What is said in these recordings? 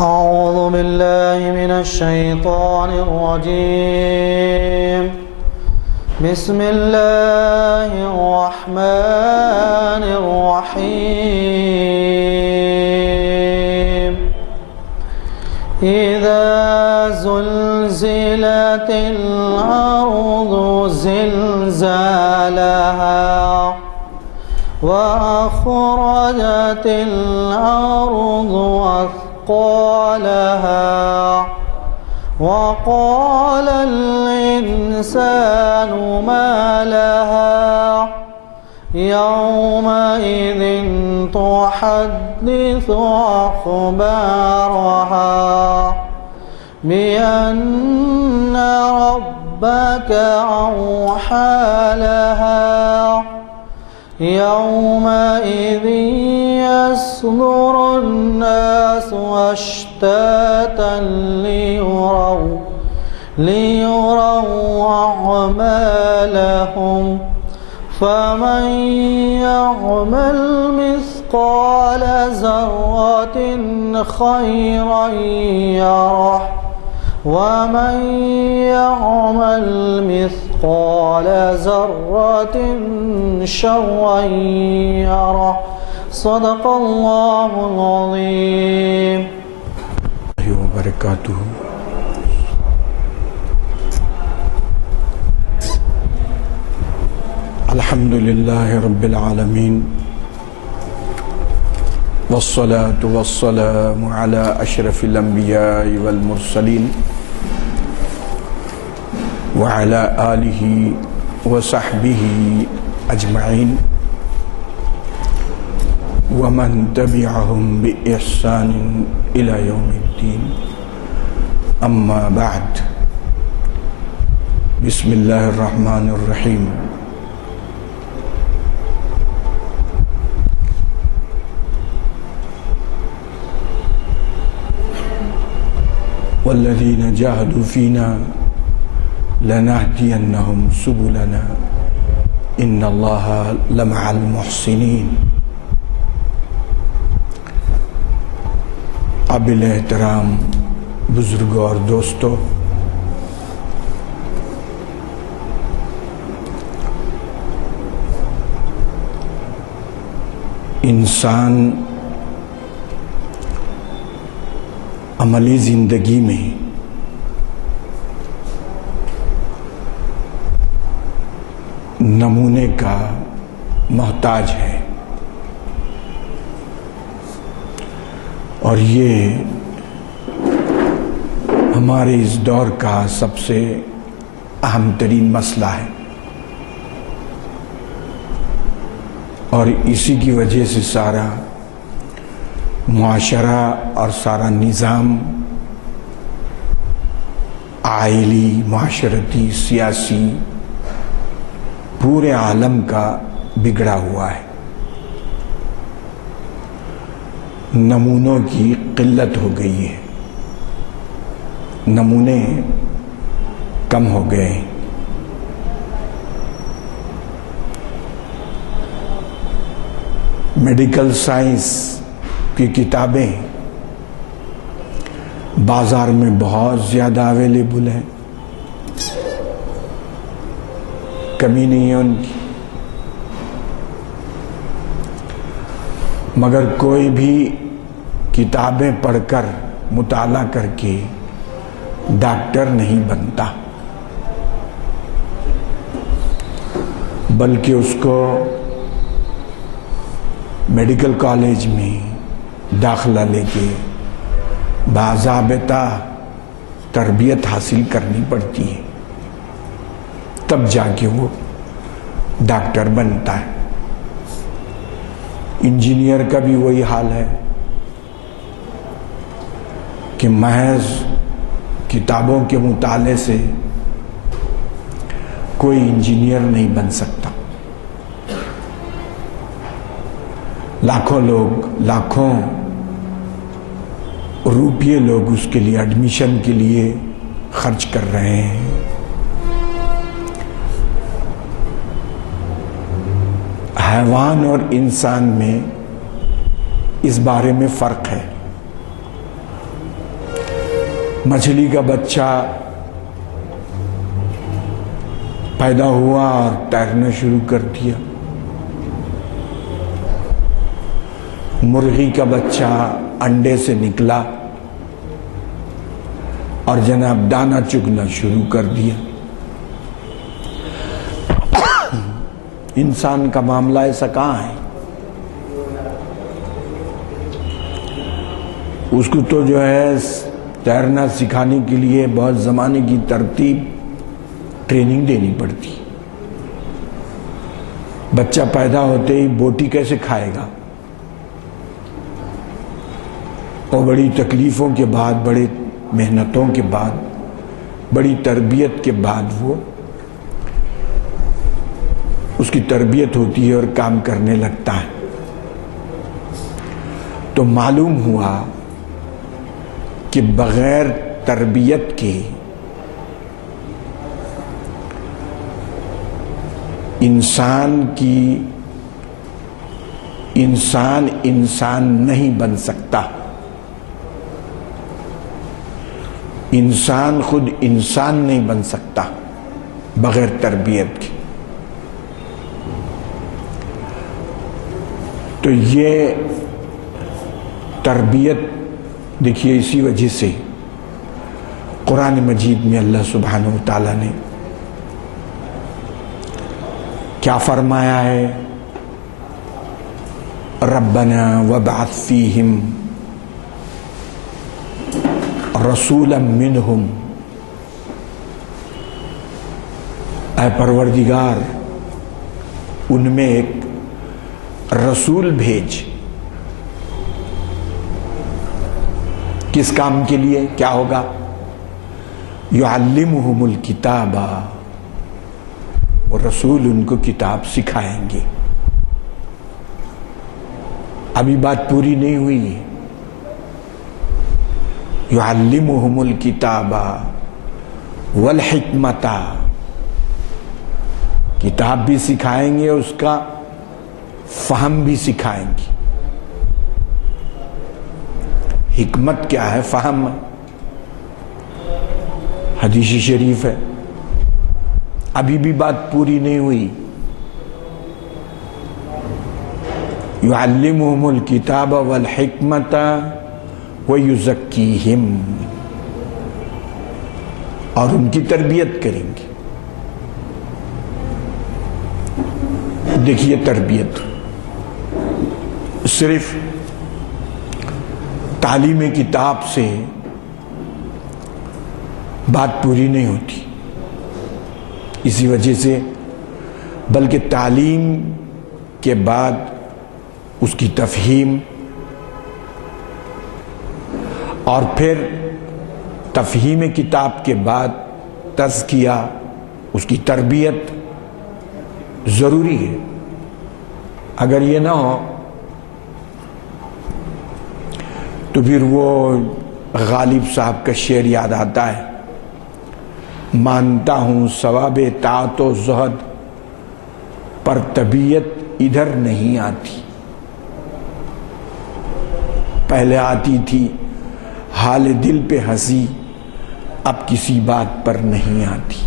أعوذ بالله من الشيطان الرجيم. بسم الله الرحمن الرحيم. إذا زلزلت الأرض زلزالها وأخرجت الأرض أثقالها وقال الإنسان ما لها يومئذ تحدث أخبارها بأن ربك أوحى لها يومئذ يصدر الناس أشتاتا ليروا أعمالهم فمن يعمل مثقال ذرة خيرا يره ومن يعمل مثقال ذرة شرا يره. صدق الله العظيم. وبرکاتہ. الحمد للہ رب العالمین والصلاة والسلام على اشرف الانبیاء والمرسلین وعلى آلہ وصحبہ اجمعین ومن تبعهم بإحسان إلى يوم الدين. أما بعد. بسم الله الرحمن الرحيم. والذين جاهدوا فينا لنهدينهم سبلنا إن الله لمع المحسنين. قابل احترام بزرگوں اور دوستوں، انسان عملی زندگی میں نمونے کا محتاج ہے، اور یہ ہمارے اس دور کا سب سے اہم ترین مسئلہ ہے، اور اسی کی وجہ سے سارا معاشرہ اور سارا نظام عائلی، معاشرتی، سیاسی پورے عالم کا بگڑا ہوا ہے. نمونوں کی قلت ہو گئی ہے، نمونے کم ہو گئے ہیں. میڈیکل سائنس کی کتابیں بازار میں بہت زیادہ اویلیبل ہیں، کمی نہیں ہے ان کی، مگر کوئی بھی کتابیں پڑھ کر مطالعہ کر کے ڈاکٹر نہیں بنتا، بلکہ اس کو میڈیکل کالج میں داخلہ لے کے باضابطہ تربیت حاصل کرنی پڑتی ہے، تب جا کے وہ ڈاکٹر بنتا ہے. انجینئر کا بھی وہی حال ہے کہ محض کتابوں کے مطالعے سے کوئی انجینئر نہیں بن سکتا. لاکھوں لوگ، لاکھوں روپیے لوگ اس کے لیے ایڈمیشن کے لیے خرچ کر رہے ہیں. حیوان اور انسان میں اس بارے میں فرق ہے. مچھلی کا بچہ پیدا ہوا اور تیرنا شروع کر دیا، مرغی کا بچہ انڈے سے نکلا اور جناب دانا چگنا شروع کر دیا۔ انسان کا معاملہ ایسا کہاں ہے؟ اس کو تو جو ہے تیرنا سکھانے کے لیے بہت زمانے کی ترتیب ٹریننگ دینی پڑتی۔ بچہ پیدا ہوتے ہی بوٹی کیسے کھائے گا؟ اور بڑی تکلیفوں کے بعد، بڑی محنتوں کے بعد، بڑی تربیت کے بعد وہ اس کی تربیت ہوتی ہے اور کام کرنے لگتا ہے۔ تو معلوم ہوا کہ بغیر تربیت کے انسان نہیں بن سکتا۔ انسان خود انسان نہیں بن سکتا بغیر تربیت کے۔ تو یہ تربیت دیکھیے، اسی وجہ سے قرآن مجید میں اللہ سبحانہ و تعالیٰ نے کیا فرمایا ہے؟ ربنا وابعث فیہم رسولا منہم، اے پروردگار ان میں ایک رسول بھیج۔ کس کام کے لیے؟ کیا ہوگا؟ یعلمہم الکتاب، وہ رسول ان کو کتاب سکھائیں گے۔ ابھی بات پوری نہیں ہوئی۔ یعلمہم الکتاب والحکمت، کتاب بھی سکھائیں گے، اس کا فہم بھی سکھائیں گے۔ حکمت کیا ہے؟ فہم۔ حدیث شریف ہے، ابھی بھی بات پوری نہیں ہوئی۔ یعلمہم الکتاب والحکمت ویزکیہم، اور ان کی تربیت کریں گے۔ دیکھیے، تربیت صرف تعلیم کتاب سے بات پوری نہیں ہوتی، اسی وجہ سے بلکہ تعلیم کے بعد اس کی تفہیم، اور پھر تفہیم کتاب کے بعد تزکیہ، اس کی تربیت ضروری ہے۔ اگر یہ نہ ہو تو پھر وہ غالب صاحب کا شعر یاد آتا ہے، مانتا ہوں ثواب طاعت و زہد، پر طبیعت ادھر نہیں آتی۔ پہلے آتی تھی حال دل پہ ہنسی، اب کسی بات پر نہیں آتی۔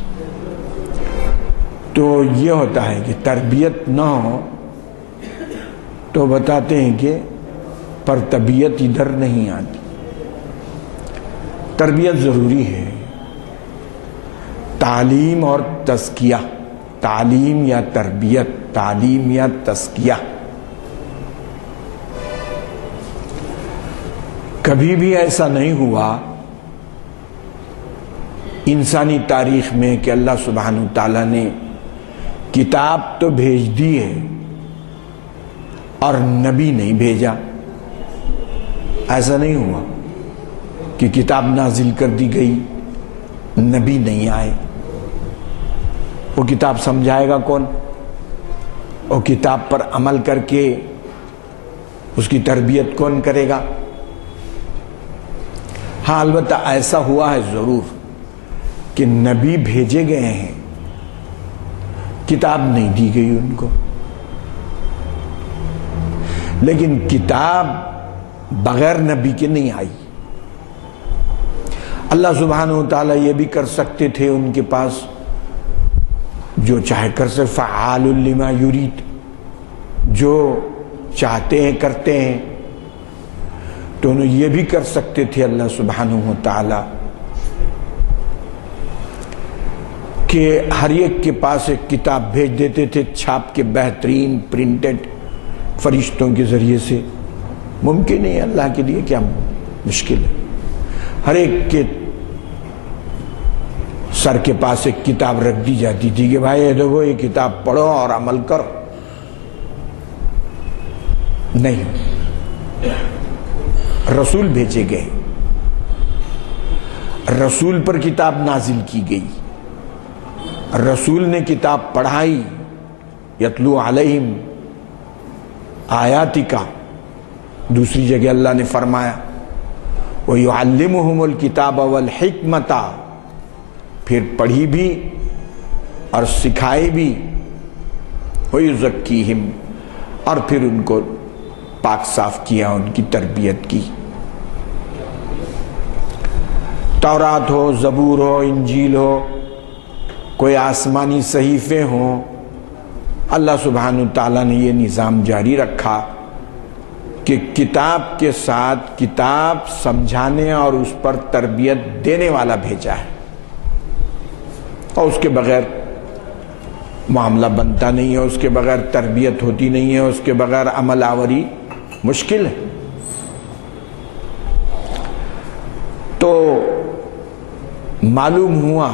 تو یہ ہوتا ہے کہ تربیت نہ ہو تو بتاتے ہیں کہ پر طبیعت ادھر نہیں آتی۔ تربیت ضروری ہے۔ تعلیم اور تزکیہ، تعلیم یا تربیت، تعلیم یا تزکیہ، کبھی بھی ایسا نہیں ہوا انسانی تاریخ میں کہ اللہ سبحانہ وتعالیٰ نے کتاب تو بھیج دی ہے اور نبی نہیں بھیجا۔ ایسا نہیں ہوا کہ کتاب نازل کر دی گئی، نبی نہیں آئے۔ وہ کتاب سمجھائے گا کون؟ وہ کتاب پر عمل کر کے اس کی تربیت کون کرے گا؟ ہاں، البتہ ایسا ہوا ہے ضرور کہ نبی بھیجے گئے ہیں، کتاب نہیں دی گئی ان کو، لیکن کتاب بغیر نبی کے نہیں آئی۔ اللہ سبحانہ و تعالیٰ یہ بھی کر سکتے تھے، ان کے پاس جو چاہے کر سکتے، فعال لما یرید، جو چاہتے ہیں کرتے ہیں، تو انہوں یہ بھی کر سکتے تھے اللہ سبحانہ و تعالیٰ کہ ہر ایک کے پاس ایک کتاب بھیج دیتے تھے چھاپ کے، بہترین پرنٹڈ، فرشتوں کے ذریعے سے۔ ممکن ہے، اللہ کے لیے کیا مشکل ہے؟ ہر ایک کے سر کے پاس ایک کتاب رکھ دی جاتی تھی کہ بھائی دیکھو یہ کتاب پڑھو اور عمل کرو۔ نہیں، رسول بھیجے گئے، رسول پر کتاب نازل کی گئی، رسول نے کتاب پڑھائی، یتلو علیہم آیاتک، دوسری جگہ اللہ نے فرمایا وَيُعَلِّمُهُمُ الْكِتَابَ وَالْحِكْمَةَ، پھر پڑھی بھی اور سکھائی بھی، وَيُزَكِّيهِمْ، اور پھر ان کو پاک صاف کیا، ان کی تربیت کی۔ تورات ہو، زبور ہو، انجیل ہو، کوئی آسمانی صحیفے ہوں، اللہ سبحانہ تعالیٰ نے یہ نظام جاری رکھا کہ کتاب کے ساتھ کتاب سمجھانے اور اس پر تربیت دینے والا بھیجا ہے، اور اس کے بغیر معاملہ بنتا نہیں ہے، اس کے بغیر تربیت ہوتی نہیں ہے، اس کے بغیر عمل آوری مشکل ہے۔ تو معلوم ہوا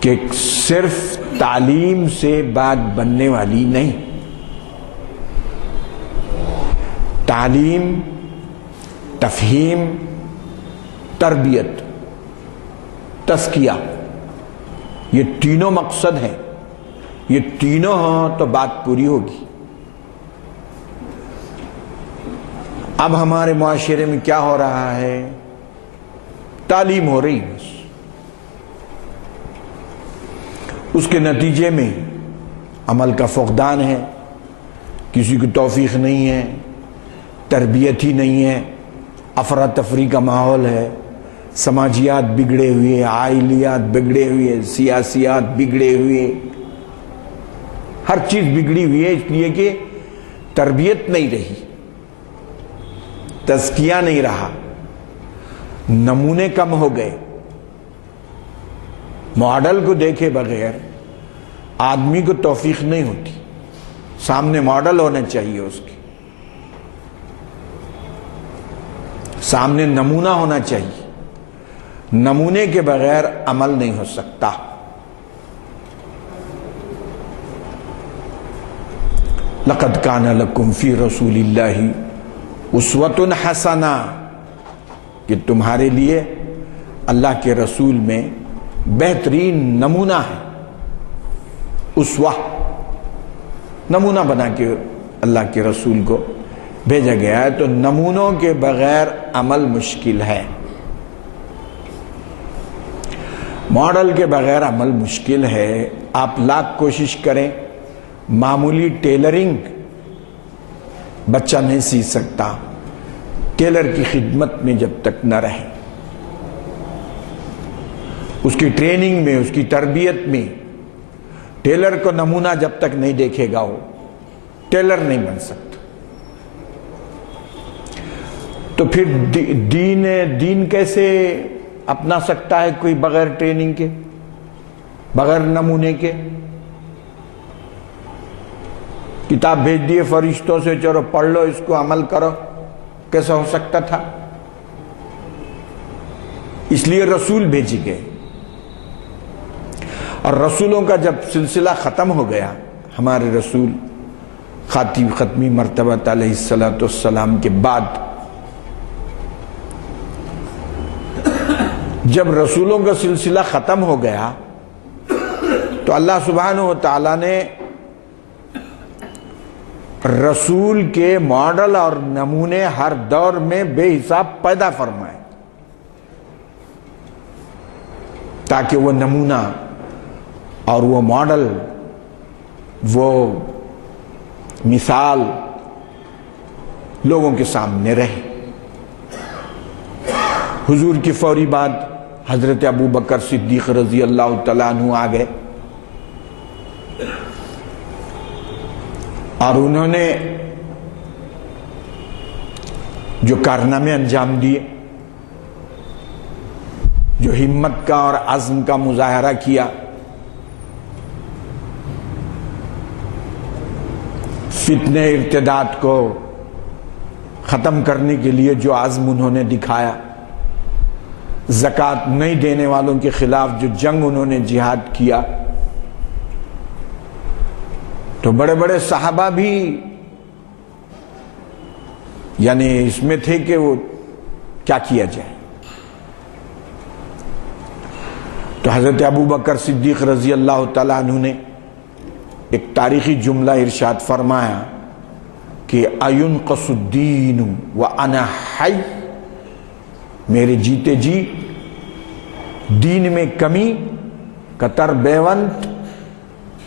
کہ صرف تعلیم سے بات بننے والی نہیں، تعلیم، تفہیم، تربیت، تزکیہ، یہ تینوں مقصد ہیں، یہ تینوں ہوں تو بات پوری ہوگی۔ اب ہمارے معاشرے میں کیا ہو رہا ہے؟ تعلیم ہو رہی ہے، اس کے نتیجے میں عمل کا فقدان ہے، کسی کو توفیق نہیں ہے، تربیت ہی نہیں ہے، افراتفری کا ماحول ہے، سماجیات بگڑے ہوئے، عائلیات بگڑے ہوئے، سیاسیات بگڑے ہوئے، ہر چیز بگڑی ہوئی ہے، اس لیے کہ تربیت نہیں رہی، تزکیہ نہیں رہا، نمونے کم ہو گئے۔ ماڈل کو دیکھے بغیر آدمی کو توفیق نہیں ہوتی، سامنے ماڈل ہونا چاہیے، اس کی سامنے نمونہ ہونا چاہیے، نمونے کے بغیر عمل نہیں ہو سکتا۔ لَقَدْ كَانَ لَكُمْ فِي رَسُولِ اللَّهِ أُسْوَةٌ حَسَنَةٌ، کہ تمہارے لیے اللہ کے رسول میں بہترین نمونہ ہے۔ اسوہ، نمونہ بنا کے اللہ کے رسول کو بھیجا گیا ہے، تو نمونوں کے بغیر عمل مشکل ہے، ماڈل کے بغیر عمل مشکل ہے۔ آپ لاکھ کوشش کریں، معمولی ٹیلرنگ بچہ نہیں سیکھ سکتا، ٹیلر کی خدمت میں جب تک نہ رہے، اس کی ٹریننگ میں، اس کی تربیت میں، ٹیلر کو نمونہ جب تک نہیں دیکھے گا وہ ٹیلر نہیں بن سکتا۔ تو پھر دین کیسے اپنا سکتا ہے کوئی بغیر ٹریننگ کے، بغیر نمونے کے؟ کتاب بھیج دیے فرشتوں سے، چلو پڑھ لو، اس کو عمل کرو، کیسا ہو سکتا تھا؟ اس لیے رسول بھیجے گئے، اور رسولوں کا جب سلسلہ ختم ہو گیا، ہمارے رسول ختمی مرتبہ علیہ السلام کے بعد جب رسولوں کا سلسلہ ختم ہو گیا تو اللہ سبحانہ و تعالیٰ نے رسول کے ماڈل اور نمونے ہر دور میں بے حساب پیدا فرمائے، تاکہ وہ نمونہ اور وہ ماڈل، وہ مثال لوگوں کے سامنے رہے۔ حضور کی فوری بعد حضرت ابو بکر صدیق رضی اللہ تعالیٰ عنہ آ گئے اور انہوں نے جو کارنامے انجام دیے، جو ہمت کا اور عزم کا مظاہرہ کیا، فتنہ ارتداد کو ختم کرنے کے لیے جو عزم انہوں نے دکھایا، زکوٰۃ نہیں دینے والوں کے خلاف جو جنگ انہوں نے جہاد کیا، تو بڑے بڑے صحابہ بھی یعنی اس میں تھے کہ وہ کیا کیا جائے۔ تو حضرت ابو بکر صدیق رضی اللہ تعالیٰ عنہ نے ایک تاریخی جملہ ارشاد فرمایا کہ اَيُنْقَصُ الدِّينُ وَأَنَا حَيٌّ، میرے جیتے جی دین میں کمی قطر بیونت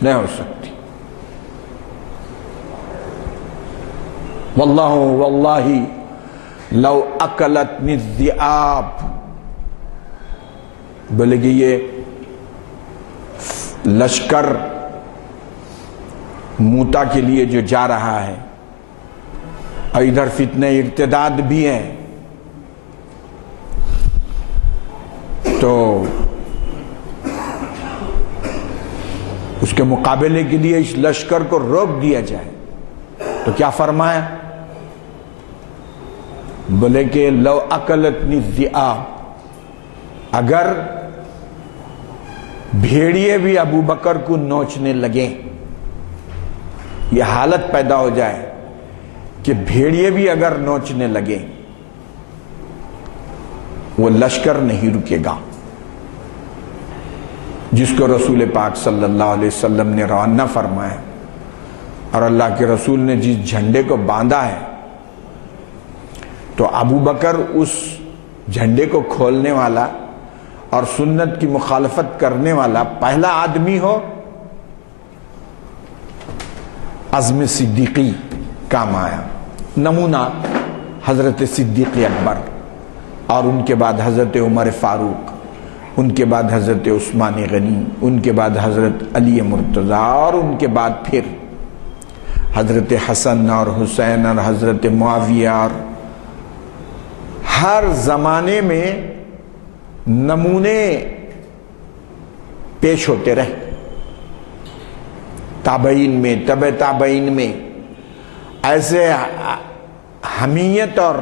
نہیں ہو سکتی۔ واللہ لو اکلتنی الذئاب، بولے کہ یہ لشکر موتا کے لیے جو جا رہا ہے اور ادھر فتنہ ارتداد بھی ہے، تو اس کے مقابلے کے لیے اس لشکر کو روک دیا جائے تو کیا فرمایا؟ بولے کہ لو اکلتنی الذئاب، اگر بھیڑیے بھی ابو بکر کو نوچنے لگیں، یہ حالت پیدا ہو جائے کہ بھیڑیے بھی اگر نوچنے لگیں، وہ لشکر نہیں رکے گا جس کو رسول پاک صلی اللہ علیہ وسلم نے روانہ فرمایا، اور اللہ کے رسول نے جس جھنڈے کو باندھا ہے، تو ابو بکر اس جھنڈے کو کھولنے والا اور سنت کی مخالفت کرنے والا پہلا آدمی ہو، عزم صدیقی کام آیا۔ نمونہ حضرت صدیق اکبر، اور ان کے بعد حضرت عمر فاروق، ان کے بعد حضرت عثمان غنی، ان کے بعد حضرت علی مرتضیٰ، اور ان کے بعد پھر حضرت حسن اور حسین اور حضرت معاویہ، اور ہر زمانے میں نمونے پیش ہوتے رہے، تابعین میں، تبع تابعین میں ایسے حمیت اور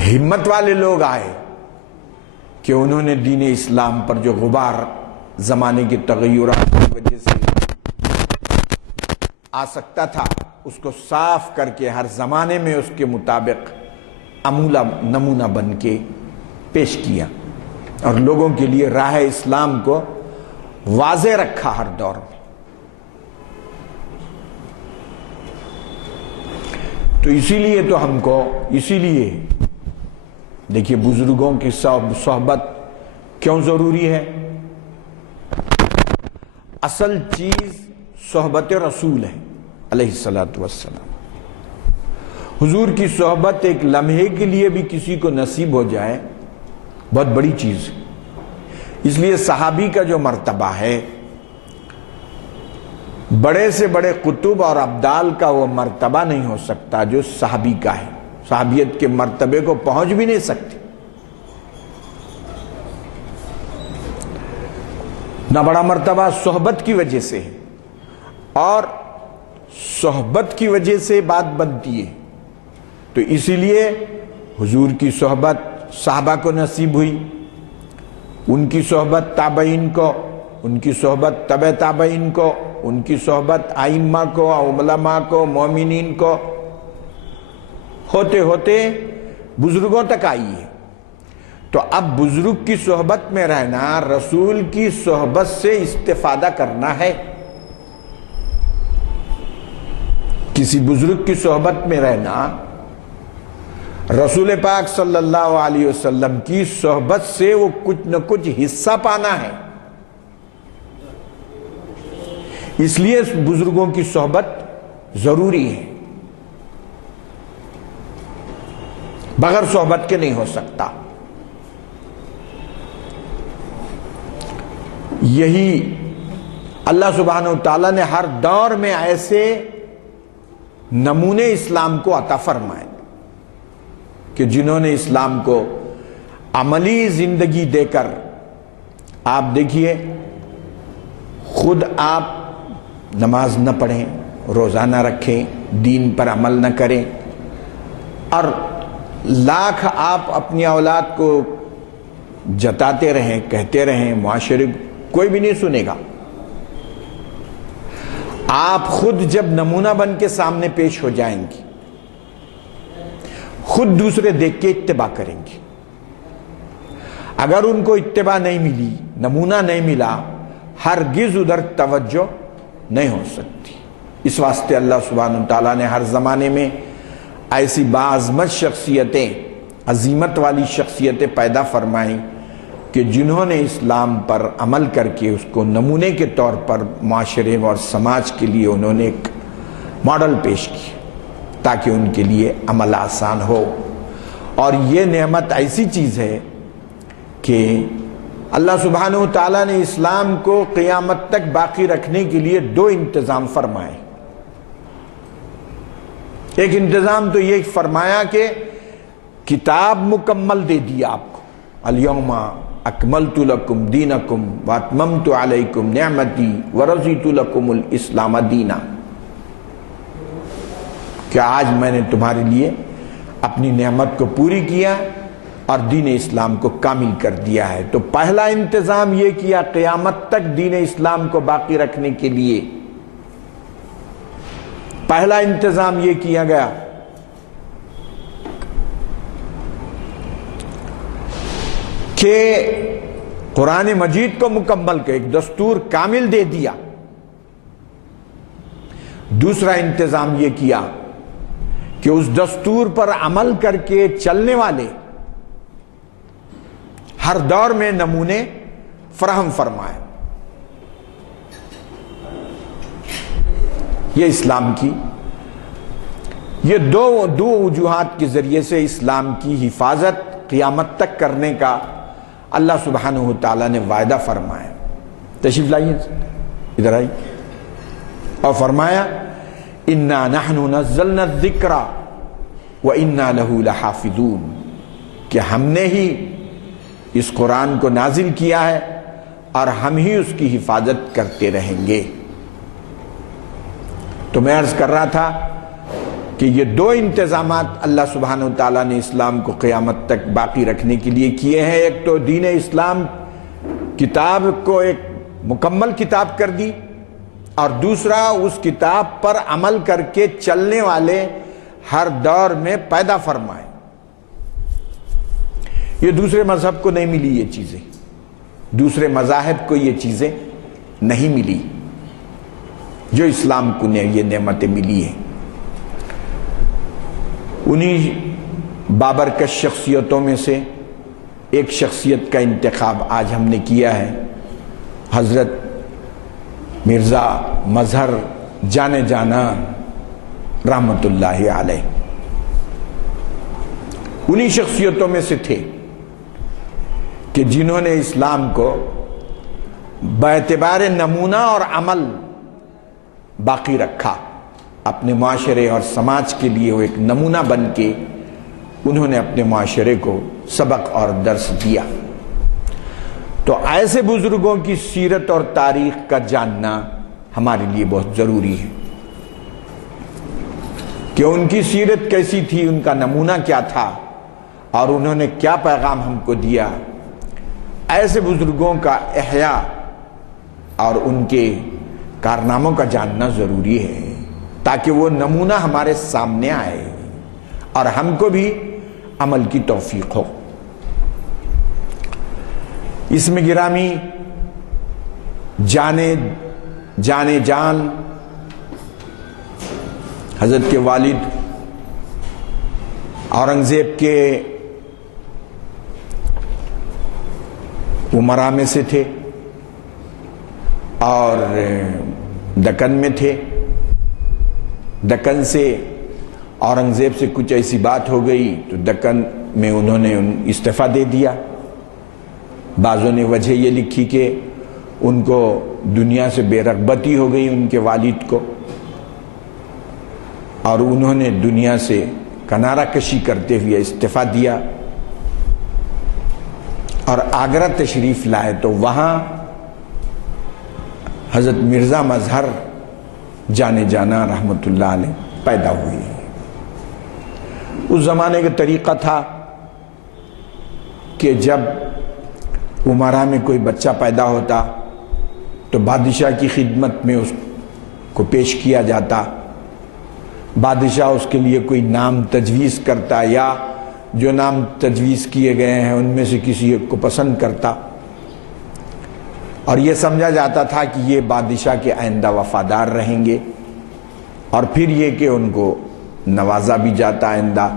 ہمت والے لوگ آئے کہ انہوں نے دین اسلام پر جو غبار زمانے کے تغیرات کی وجہ سے آ سکتا تھا، اس کو صاف کر کے ہر زمانے میں اس کے مطابق نمونہ بن کے پیش کیا، اور لوگوں کے لیے راہ اسلام کو واضح رکھا ہر دور میں۔ تو اسی لیے تو ہم کو، اسی لیے دیکھیے بزرگوں کی صحبت کیوں ضروری ہے؟ اصل چیز صحبت رسول ہے علیہ الصلوۃ والسلام۔ حضور کی صحبت ایک لمحے کے لیے بھی کسی کو نصیب ہو جائے، بہت بڑی چیز ہے۔ اس لیے صحابی کا جو مرتبہ ہے، بڑے سے بڑے قطب اور ابدال کا وہ مرتبہ نہیں ہو سکتا جو صحابی کا ہے۔ صحابیت کے مرتبے کو پہنچ بھی نہیں سکتے۔ نہ بڑا مرتبہ صحبت کی وجہ سے ہے، اور صحبت کی وجہ سے بات بنتی ہے۔ تو اسی لیے حضور کی صحبت صحابہ کو نصیب ہوئی، ان کی صحبت تابعین کو، ان کی صحبت تبع تابعین کو، ان کی صحبت ائمہ کو، علماء کو، مومنین کو، ہوتے ہوتے بزرگوں تک آئی ہے۔ تو اب بزرگ کی صحبت میں رہنا، رسول کی صحبت سے استفادہ کرنا ہے۔ کسی بزرگ کی صحبت میں رہنا، رسول پاک صلی اللہ علیہ وسلم کی صحبت سے وہ کچھ نہ کچھ حصہ پانا ہے۔ اس لیے بزرگوں کی صحبت ضروری ہے۔ بغیر صحبت کے نہیں ہو سکتا۔ یہی اللہ سبحانہ وتعالیٰ نے ہر دور میں ایسے نمونے اسلام کو عطا فرمائے کہ جنہوں نے اسلام کو عملی زندگی دے کر، آپ دیکھیے خود آپ نماز نہ پڑھیں، روزہ نہ رکھیں، دین پر عمل نہ کریں، اور لاکھ آپ اپنی اولاد کو جتاتے رہیں، کہتے رہیں، معاشرے کوئی بھی نہیں سنے گا۔ آپ خود جب نمونہ بن کے سامنے پیش ہو جائیں گی، خود دوسرے دیکھ کے اتباع کریں گے۔ اگر ان کو اتباع نہیں ملی، نمونہ نہیں ملا، ہرگز ادھر توجہ نہیں ہو سکتی۔ اس واسطے اللہ سبحانہ وتعالیٰ نے ہر زمانے میں ایسی باعظمت شخصیتیں، عظیمت والی شخصیتیں پیدا فرمائیں کہ جنہوں نے اسلام پر عمل کر کے اس کو نمونے کے طور پر معاشرے اور سماج کے لیے انہوں نے ایک ماڈل پیش کی تاکہ ان کے لیے عمل آسان ہو۔ اور یہ نعمت ایسی چیز ہے کہ اللہ سبحانہ وتعالیٰ نے اسلام کو قیامت تک باقی رکھنے کے لیے دو انتظام فرمائے۔ ایک انتظام تو یہ فرمایا کہ کتاب مکمل دے دیا آپ کو، الیوم اکملت لکم دینکم واتممت علیکم نعمتی ورضیت لکم الاسلام دینا، کہ آج میں نے تمہارے لیے اپنی نعمت کو پوری کیا اور دین اسلام کو کامل کر دیا ہے۔ تو پہلا انتظام یہ کیا قیامت تک دین اسلام کو باقی رکھنے کے لیے، پہلا انتظام یہ کیا گیا کہ قرآن مجید کو مکمل کر ایک دستور کامل دے دیا۔ دوسرا انتظام یہ کیا کہ اس دستور پر عمل کر کے چلنے والے ہر دور میں نمونے فراہم فرمائے۔ یہ اسلام کی یہ دو وجوہات کے ذریعے سے اسلام کی حفاظت قیامت تک کرنے کا اللہ سبحانہ وتعالیٰ نے وعدہ فرمایا۔ تشریف لائیے، ادھر آئیے، اور فرمایا اِنَّا نَحْنُ نَزَّلْنَا الذِّكْرَ وَإِنَّا لَهُ لَحَافِظُونَ، کہ ہم نے ہی اس قرآن کو نازل کیا ہے اور ہم ہی اس کی حفاظت کرتے رہیں گے۔ تو میں عرض کر رہا تھا کہ یہ دو انتظامات اللہ سبحانہ وتعالیٰ نے اسلام کو قیامت تک باقی رکھنے کے لیے کیے ہیں۔ ایک تو دین اسلام کتاب کو ایک مکمل کتاب کر دی، اور دوسرا اس کتاب پر عمل کر کے چلنے والے ہر دور میں پیدا فرمائے۔ یہ دوسرے مذہب کو نہیں ملی، یہ چیزیں دوسرے مذاہب کو یہ چیزیں نہیں ملی جو اسلام کو یہ نعمتیں ملی ہیں۔ انہی بابرکت شخصیتوں میں سے ایک شخصیت کا انتخاب آج ہم نے کیا ہے، حضرت مرزا مظہر جانے جانا رحمت اللہ علیہ۔ انہی شخصیتوں میں سے تھے کہ جنہوں نے اسلام کو باعتبار نمونہ اور عمل باقی رکھا، اپنے معاشرے اور سماج کے لیے وہ ایک نمونہ بن کے انہوں نے اپنے معاشرے کو سبق اور درس دیا۔ تو ایسے بزرگوں کی سیرت اور تاریخ کا جاننا ہمارے لیے بہت ضروری ہے کہ ان کی سیرت کیسی تھی، ان کا نمونہ کیا تھا، اور انہوں نے کیا پیغام ہم کو دیا۔ ایسے بزرگوں کا احیاء اور ان کے کارناموں کا جاننا ضروری ہے تاکہ وہ نمونہ ہمارے سامنے آئے اور ہم کو بھی عمل کی توفیق ہو۔ اس میں گرامی جانے جان حضرت کے والد اورنگزیب کے امراء میں سے تھے اور دکن میں تھے۔ دکن سے اورنگزیب سے کچھ ایسی بات ہو گئی تو دکن میں انہوں نے استعفیٰ دے دیا. بعضوں نے وجہ یہ لکھی کہ ان کو دنیا سے بے رغبتی ہو گئی ان کے والد کو، اور انہوں نے دنیا سے کنارہ کشی کرتے ہوئے استعفیٰ دیا اور آگرہ تشریف لائے. تو وہاں حضرت مرزا مظہر جانے جانا رحمت اللہ علیہ پیدا ہوئی. اس زمانے کا طریقہ تھا کہ جب امراء میں کوئی بچہ پیدا ہوتا تو بادشاہ کی خدمت میں اس کو پیش کیا جاتا. بادشاہ اس کے لیے کوئی نام تجویز کرتا یا جو نام تجویز کیے گئے ہیں ان میں سے کسی ایک کو پسند کرتا، اور یہ سمجھا جاتا تھا کہ یہ بادشاہ کے آئندہ وفادار رہیں گے، اور پھر یہ کہ ان کو نوازا بھی جاتا آئندہ.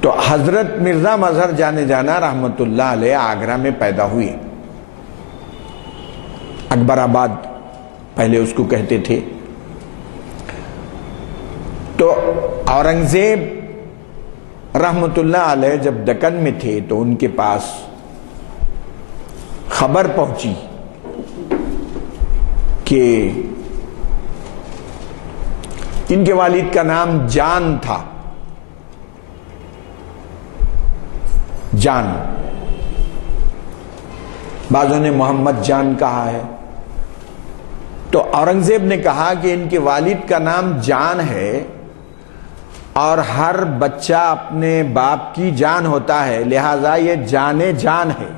تو حضرت مرزا مظہر جانے جانا رحمت اللہ علیہ آگرہ میں پیدا ہوئے. اکبر آباد پہلے اس کو کہتے تھے. تو اورنگزیب رحمت اللہ علیہ جب دکن میں تھے تو ان کے پاس خبر پہنچی کہ ان کے والد کا نام جان تھا. جان، بعضوں نے محمد جان کہا ہے. تو اورنگزیب نے کہا کہ ان کے والد کا نام جان ہے اور ہر بچہ اپنے باپ کی جان ہوتا ہے، لہذا یہ جانے جان ہے.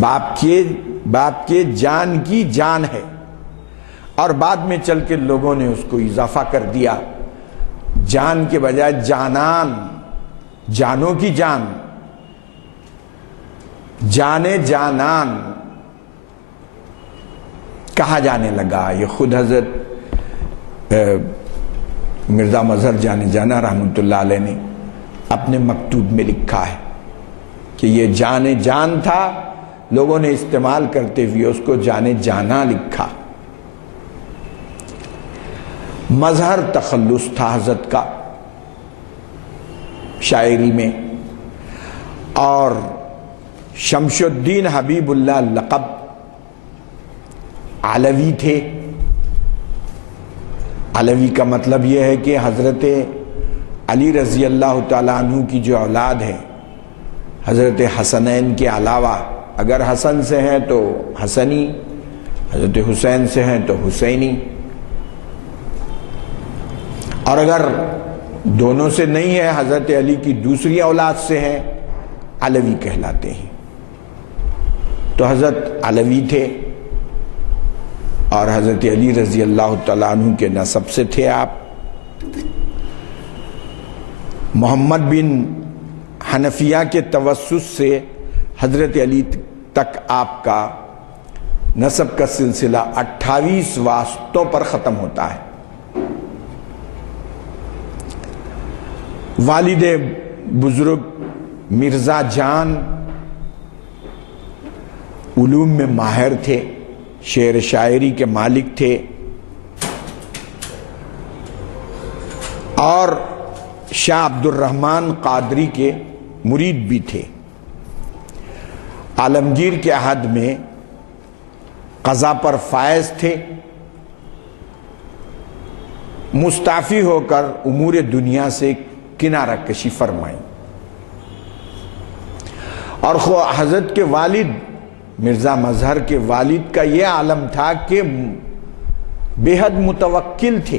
باپ کے جان کی جان ہے. اور بعد میں چل کے لوگوں نے اس کو اضافہ کر دیا، جان کے بجائے جانان، جانوں کی جان، جانے جانان کہا جانے لگا. یہ خود حضرت مرزا مظہر جانے جانا رحمت اللہ علیہ نے اپنے مکتوب میں لکھا ہے کہ یہ جانے جان تھا، لوگوں نے استعمال کرتے ہوئے اس کو جانے جانا لکھا. مظہر تخلص تھا حضرت کا شاعری میں، اور شمس الدین حبیب اللہ لقب علوی تھے. علوی کا مطلب یہ ہے کہ حضرت علی رضی اللہ تعالیٰ عنہ کی جو اولاد ہے، حضرت حسنین کے علاوہ اگر حسن سے ہیں تو حسنی، حضرت حسین سے ہیں تو حسینی، اور اگر دونوں سے نہیں ہے، حضرت علی کی دوسری اولاد سے ہیں، علوی کہلاتے ہیں. تو حضرت علوی تھے اور حضرت علی رضی اللہ تعالیٰ عنہ کے نسب سے تھے آپ. محمد بن حنفیہ کے توسط سے حضرت علی تک آپ کا نسب کا سلسلہ 28 واسطوں پر ختم ہوتا ہے. والد بزرگ مرزا جان علوم میں ماہر تھے، شعر شاعری کے مالک تھے، اور شاہ عبد الرحمن قادری کے مرید بھی تھے. عالمگیر کے عہد میں قضا پر فائز تھے. مستعفی ہو کر امور دنیا سے کنارہ کشی فرمائی. اور حضرت کے والد مرزا مظہر کے والد کا یہ عالم تھا کہ بے حد متوکل تھے.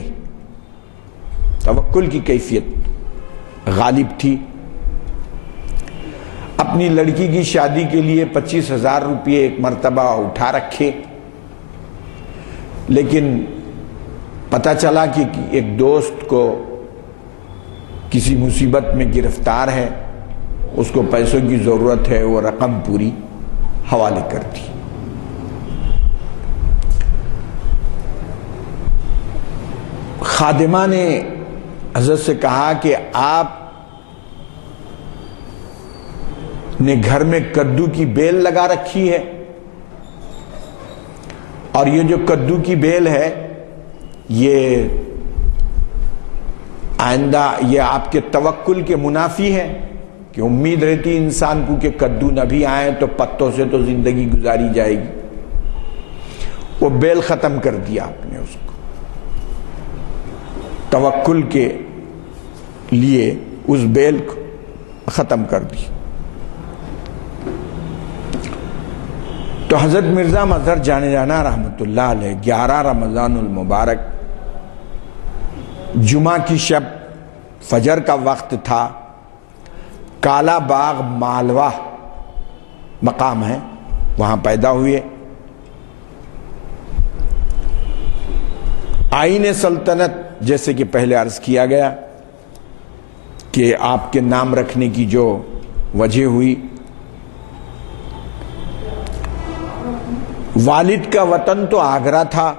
توکل کی کیفیت غالب تھی. اپنی لڑکی کی شادی کے لیے 25,000 روپئے ایک مرتبہ اٹھا رکھے، لیکن پتہ چلا کہ ایک دوست کو کسی مصیبت میں گرفتار ہے، اس کو پیسوں کی ضرورت ہے، وہ رقم پوری حوالے کر دی. خادمہ نے حضرت سے کہا کہ آپ نے گھر میں کدو کی بیل لگا رکھی ہے اور یہ جو کدو کی بیل ہے یہ آئندہ یہ آپ کے توکل کے منافی ہے کہ امید رہتی انسان کو کہ کدو نہ بھی آئے تو پتوں سے تو زندگی گزاری جائے گی، وہ بیل ختم کر دیا آپ نے، اس کو توکل کے لیے اس بیل کو ختم کر دی۔ تو حضرت مرزا مظہر جانے جانا رحمت اللہ علیہ 11 رمضان المبارک جمعہ کی شب فجر کا وقت تھا، کالا باغ مالوہ مقام ہے وہاں پیدا ہوئے۔ آئین سلطنت جیسے کہ پہلے عرض کیا گیا کہ آپ کے نام رکھنے کی جو وجہ ہوئی، والد کا وطن تو آگرہ تھا،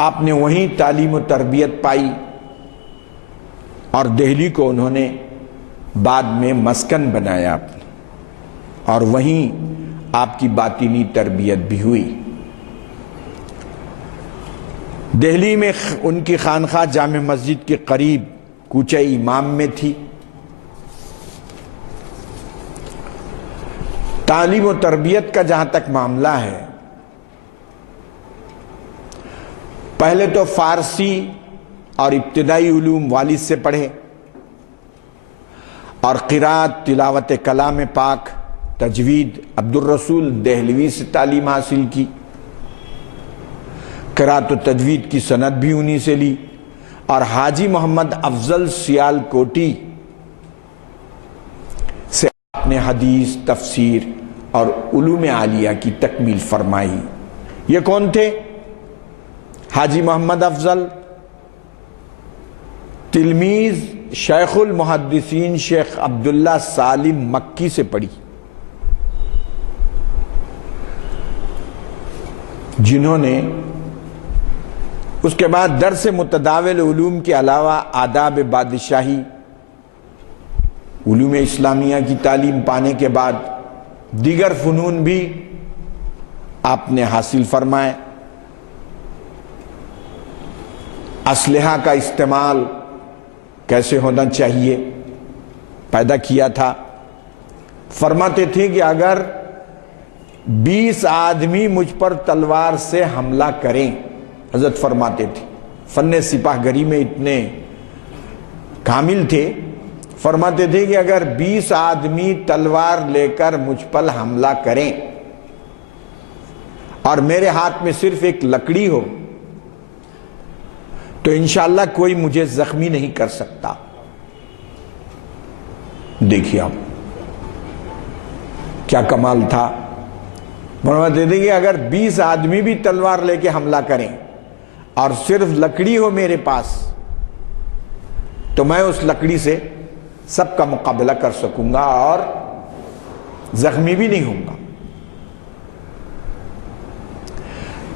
آپ نے وہیں تعلیم و تربیت پائی اور دہلی کو انہوں نے بعد میں مسکن بنایا اور وہیں آپ کی باطنی تربیت بھی ہوئی۔ دہلی میں ان کی خانقاہ جامع مسجد کے قریب کوچہ امام میں تھی۔ تعلیم و تربیت کا جہاں تک معاملہ ہے، پہلے تو فارسی اور ابتدائی علوم والد سے پڑھے اور قرات، تلاوت کلام پاک، تجوید عبد الرسول دہلوی سے تعلیم حاصل کی، قرات و تجوید کی سند بھی انہی سے لی، اور حاجی محمد افضل سیال کوٹی سے آپ نے حدیث، تفسیر اور علوم عالیہ کی تکمیل فرمائی۔ یہ کون تھے؟ حاجی محمد افضل تلمیذ شیخ المحدثین شیخ عبداللہ سالم مکی سے پڑھی، جنہوں نے اس کے بعد درس متداول علوم کے علاوہ آداب بادشاہی، علوم اسلامیہ کی تعلیم پانے کے بعد دیگر فنون بھی آپ نے حاصل فرمائے۔ اسلحہ کا استعمال کیسے ہونا چاہیے پیدا کیا تھا۔ فرماتے تھے کہ اگر 20 آدمی مجھ پر تلوار سے حملہ کریں، حضرت فرماتے تھے، فن سپاہ گری میں اتنے کامل تھے، فرماتے تھے کہ اگر 20 آدمی تلوار لے کر مجھ پر حملہ کریں اور میرے ہاتھ میں صرف ایک لکڑی ہو تو انشاءاللہ کوئی مجھے زخمی نہیں کر سکتا۔ دیکھیے آپ کیا کمال تھا۔ فرماتے تھے کہ اگر 20 آدمی بھی تلوار لے کے حملہ کریں اور صرف لکڑی ہو میرے پاس تو میں اس لکڑی سے سب کا مقابلہ کر سکوں گا اور زخمی بھی نہیں ہوں گا۔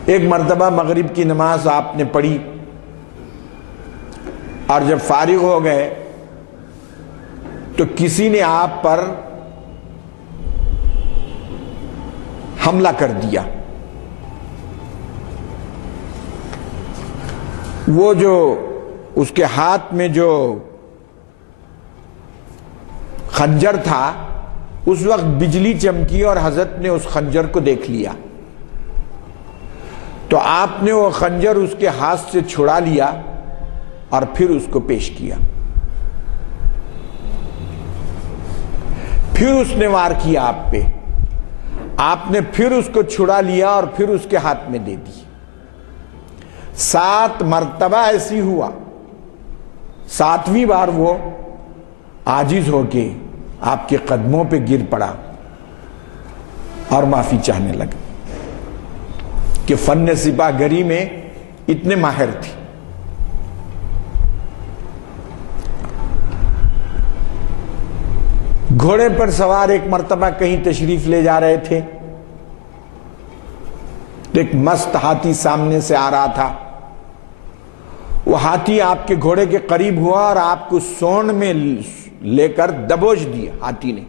ایک مرتبہ مغرب کی نماز آپ نے پڑھی اور جب فارغ ہو گئے تو کسی نے آپ پر حملہ کر دیا۔ وہ جو اس کے ہاتھ میں جو خنجر تھا اس وقت بجلی چمکی اور حضرت نے اس خنجر کو دیکھ لیا، تو آپ نے وہ خنجر اس کے ہاتھ سے چھڑا لیا اور پھر اس کو پیش کیا، پھر اس نے وار کیا آپ پہ، آپ نے پھر اس کو چھڑا لیا اور پھر اس کے ہاتھ میں دے دی۔ 7 مرتبہ ایسی ہوا، 7ویں بار وہ عاجز ہو کے آپ کے قدموں پہ گر پڑا اور معافی چاہنے لگا کہ فن سپاہ گری میں اتنے ماہر تھے۔ گھوڑے پر سوار ایک مرتبہ کہیں تشریف لے جا رہے تھے، ایک مست ہاتھی سامنے سے آ رہا تھا، وہ ہاتھی آپ کے گھوڑے کے قریب ہوا اور آپ کو سونڈ میں لے کر دبوچ دیا ہاتھی نے۔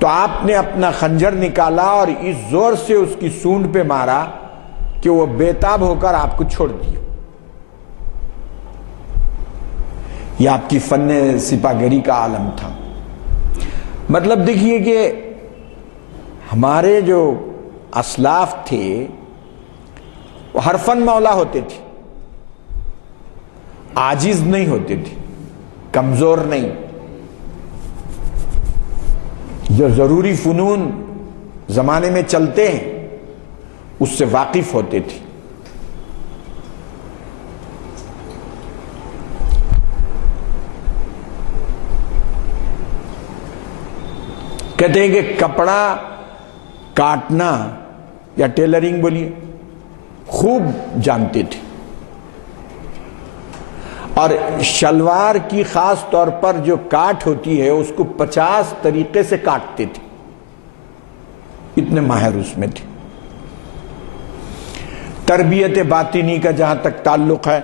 تو آپ نے اپنا خنجر نکالا اور اس زور سے اس کی سونڈ پہ مارا کہ وہ بےتاب ہو کر آپ کو چھوڑ دیا. یہ آپ کی فن سپاہگری کا عالم تھا. مطلب دیکھیے کہ ہمارے جو اسلاف تھے وہ ہر فن مولا ہوتے تھے، عاجز نہیں ہوتے تھے، کمزور نہیں. جو ضروری فنون زمانے میں چلتے ہیں اس سے واقف ہوتے تھے. کہتے ہیں کہ کپڑا کاٹنا یا ٹیلرنگ بولیے خوب جانتے تھے، اور شلوار کی خاص طور پر جو کاٹ ہوتی ہے اس کو 50 طریقے سے کاٹتے تھے، اتنے ماہر اس میں تھے. تربیت باطنی کا جہاں تک تعلق ہے،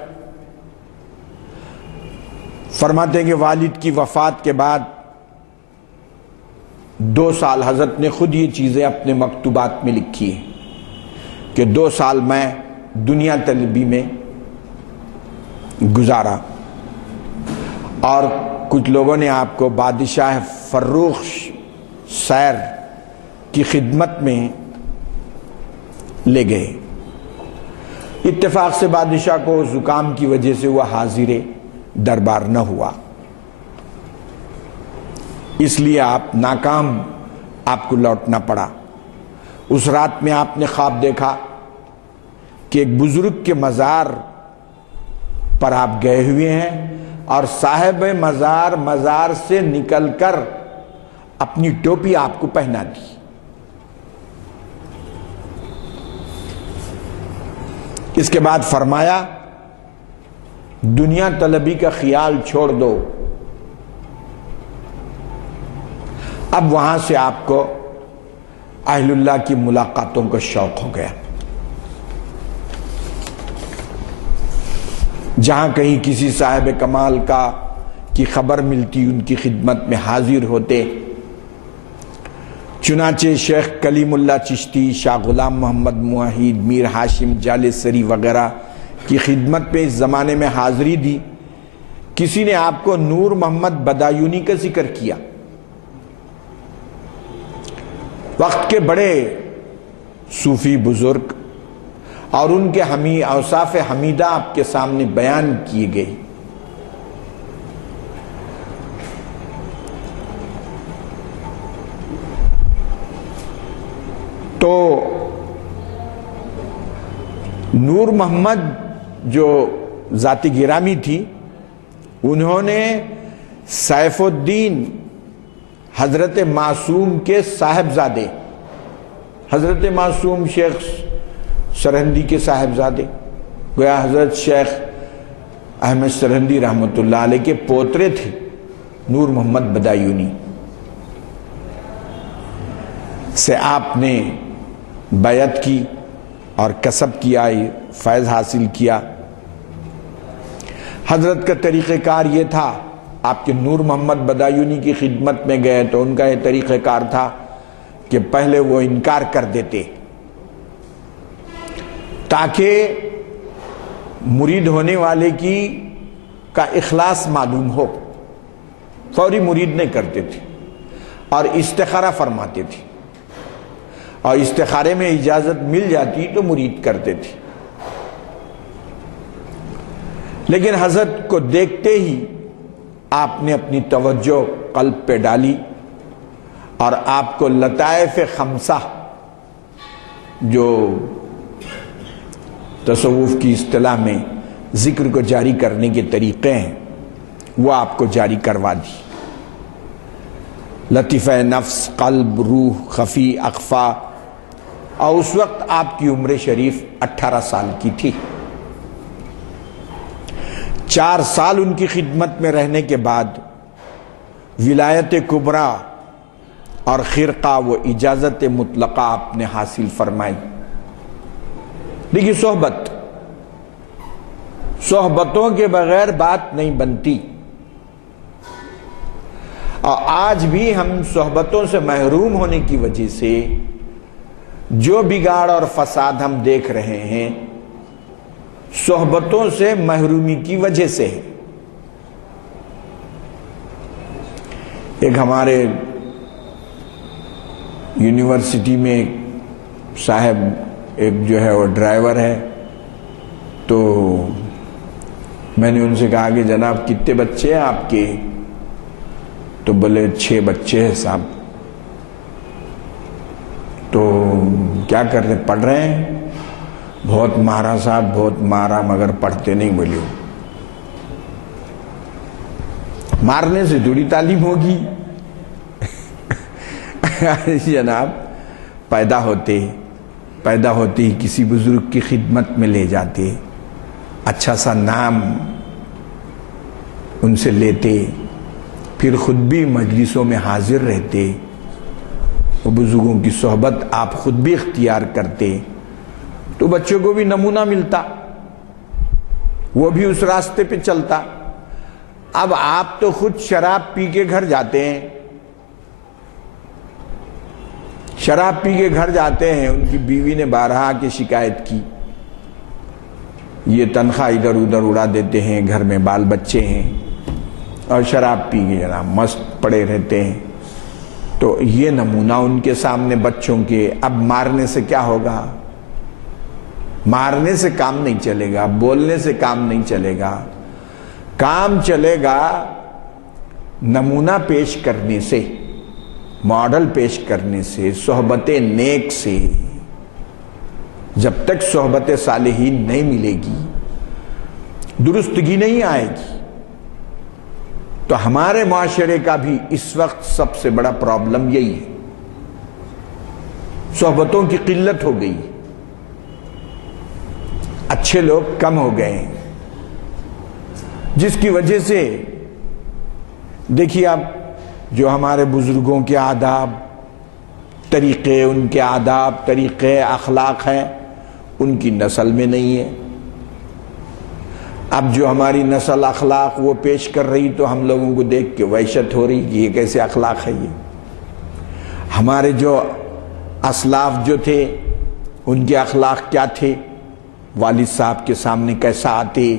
فرماتے ہیں کہ والد کی وفات کے بعد 2 سال حضرت نے خود یہ چیزیں اپنے مکتوبات میں لکھی ہیں کہ 2 سال میں دنیا طلبی میں گزارا. اور کچھ لوگوں نے آپ کو بادشاہ فروخ سیر کی خدمت میں لے گئے. اتفاق سے بادشاہ کو زکام کی وجہ سے وہ حاضر دربار نہ ہوا، اس لیے آپ ناکام، آپ کو لوٹنا پڑا. اس رات میں آپ نے خواب دیکھا کہ ایک بزرگ کے مزار پر آپ گئے ہوئے ہیں اور صاحب مزار سے نکل کر اپنی ٹوپی آپ کو پہنا دی. اس کے بعد فرمایا دنیا طلبی کا خیال چھوڑ دو. اب وہاں سے آپ کو اہل اللہ کی ملاقاتوں کا شوق ہو گیا. جہاں کہیں کسی صاحب کمال کی خبر ملتی ان کی خدمت میں حاضر ہوتے. چنانچہ شیخ کلیم اللہ چشتی، شاہ غلام محمد موحد، میر ہاشم جالسری وغیرہ کی خدمت میں اس زمانے میں حاضری دی. کسی نے آپ کو نور محمد بدایونی کا ذکر کیا. وقت کے بڑے صوفی بزرگ اور ان کے اوصاف حمیدہ آپ کے سامنے بیان کیے گئے. تو نور محمد جو ذات گرامی تھی، انہوں نے سیف الدین حضرت معصوم کے صاحبزادے، حضرت معصوم شیخ سرہندی کے صاحبزادے، گویا حضرت شیخ احمد سرہندی رحمۃ اللہ علیہ کے پوترے تھے نور محمد بدایونی، سے آپ نے بیعت کی اور کسب کیا، فیض حاصل کیا. حضرت کا طریقہ کار یہ تھا، آپ کے نور محمد بدایونی کی خدمت میں گئے تو ان کا یہ طریقہ کار تھا کہ پہلے وہ انکار کر دیتے تاکہ مرید ہونے والے کا اخلاص معلوم ہو. فوری مرید نہیں کرتے تھے اور استخارہ فرماتے تھے، اور استخارے میں اجازت مل جاتی تو مرید کرتے تھے. لیکن حضرت کو دیکھتے ہی آپ نے اپنی توجہ قلب پہ ڈالی اور آپ کو لطائف خمسہ، جو تصوف کی اصطلاح میں ذکر کو جاری کرنے کے طریقے ہیں، وہ آپ کو جاری کروا دی. لطیفہ نفس، قلب، روح، خفی، اخفا. اور اس وقت آپ کی عمر شریف 18 سال کی تھی. 4 سال ان کی خدمت میں رہنے کے بعد ولایت کبریٰ اور خرقہ و اجازت مطلقہ آپ نے حاصل فرمائی. دیکھیے صحبتوں کے بغیر بات نہیں بنتی. اور آج بھی ہم صحبتوں سے محروم ہونے کی وجہ سے جو بگاڑ اور فساد ہم دیکھ رہے ہیں صحبتوں سے محرومی کی وجہ سے ہے۔ ایک ہمارے یونیورسٹی میں صاحب ایک جو ہے وہ ڈرائیور ہے، تو میں نے ان سے کہا کہ جناب کتنے بچے ہیں آپ کے؟ تو بولے 6 بچے ہیں صاحب۔ تو کیا کر رہے؟ پڑھ رہے ہیں؟ بہت مارا صاحب، بہت مارا، مگر پڑھتے نہیں۔ بولیو مارنے سے تھوڑی تعلیم ہوگی۔ جناب پیدا ہوتے ہی کسی بزرگ کی خدمت میں لے جاتے، اچھا سا نام ان سے لیتے، پھر خود بھی مجلسوں میں حاضر رہتے، وہ بزرگوں کی صحبت آپ خود بھی اختیار کرتے، تو بچوں کو بھی نمونہ ملتا، وہ بھی اس راستے پہ چلتا۔ اب آپ تو خود شراب پی کے گھر جاتے ہیں، شراب پی کے گھر جاتے ہیں، ان کی بیوی نے بارہا کی شکایت کی، یہ تنخواہ ادھر ادھر اڑا دیتے ہیں، گھر میں بال بچے ہیں اور شراب پی کے جناب مست پڑے رہتے ہیں۔ تو یہ نمونہ ان کے سامنے بچوں کے۔ اب مارنے سے کیا ہوگا؟ مارنے سے کام نہیں چلے گا، بولنے سے کام نہیں چلے گا، کام چلے گا نمونہ پیش کرنے سے، ماڈل پیش کرنے سے، صحبت نیک سے۔ جب تک صحبت صالحین نہیں ملے گی، درستگی نہیں آئے گی۔ تو ہمارے معاشرے کا بھی اس وقت سب سے بڑا پرابلم یہی ہے، صحبتوں کی قلت ہو گئی، اچھے لوگ کم ہو گئے ہیں، جس کی وجہ سے دیکھیے آپ جو ہمارے بزرگوں کے آداب طریقے، ان کے آداب طریقے اخلاق ہیں، ان کی نسل میں نہیں ہے۔ اب جو ہماری نسل اخلاق وہ پیش کر رہی تو ہم لوگوں کو دیکھ کے وحشت ہو رہی کہ یہ کیسے اخلاق ہے۔ یہ ہمارے جو اسلاف جو تھے ان کے اخلاق کیا تھے؟ والد صاحب کے سامنے کیسا آتے،